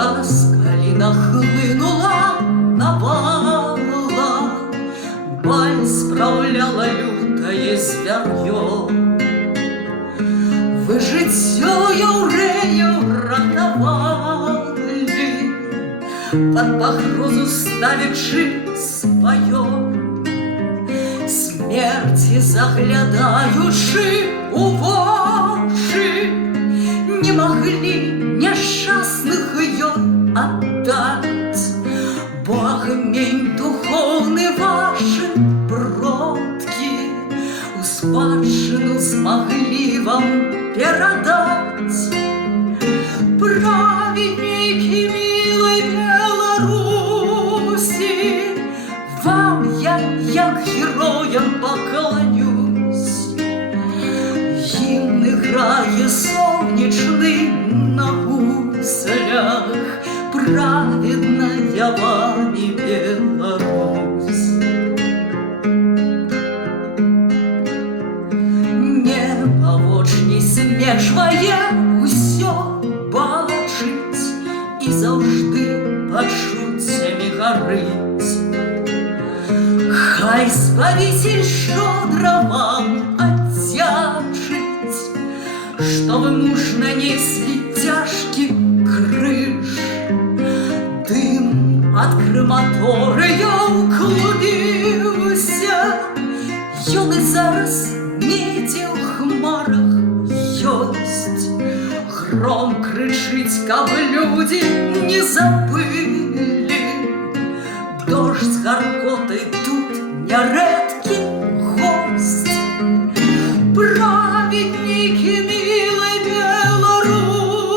час, калі нахлынула навала, баль спраўляла лютае звяр'ё. Вы жыццё яўрэяў ратавалі, пад пагрозу ставячы сваё, смерці заглядаючы у вочы, не маглі няшчасных ёй аддаць, бо агнень духоўны вашы продкі у спадчыну змаглі вам перадаць. Праведнікі мілай Беларусі, вам я як героям пакланюсь. Гімн іграе сонечны на гуслях, праведная вамі Беларусь. Неба вочні смешвае усё бачыць і заўжды пачуццямі гарыць. Хай Спавіцель шчодра вам аддзячыць, што вы мужна неслі цяжкі крыж. Дым ад краматорыяў клубіўся, ён і зараз недзе ў хмарах ёсць. Гром крычыць, каб людзі не забылі, дождж з гаркотай тут нярэдкі госць. Праведнікі мілай Беларусі,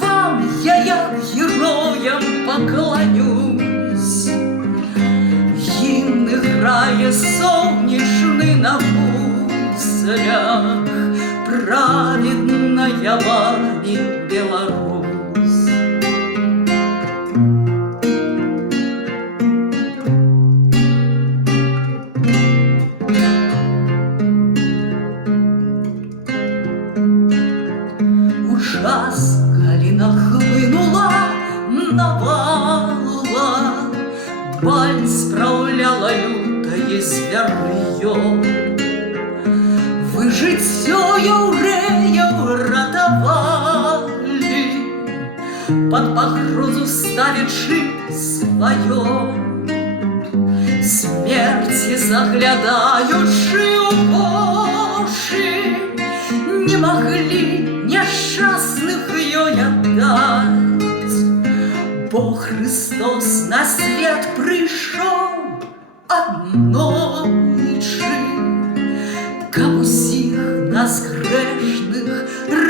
вам я як героям пакланюсь. Гімн іграе сонечны на гуслях, праведная вамі Беларусь. У час, калі нахлынула навала, баль спраўляла лютае звяр'ё. Вы жыццё яўрэяў ратавалі, пад пагрозу ставячы сваё, смерці заглядаючы ў вочы, не маглі няшчасных ёй аддаць, бо Хрыстос на свет прыйшоў аднойчы, каб усіх нас грэшных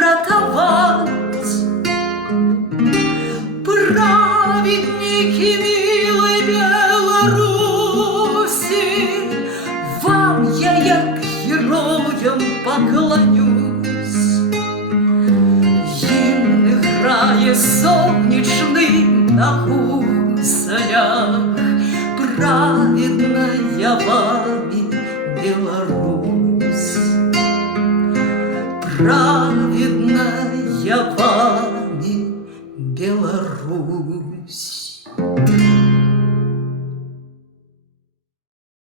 ратаваць. Праведнікі мілай Беларусі, вам я як героям пакланюсь. Гімн іграе сонечны на гуслях, праведная вамі Беларусь. Праведная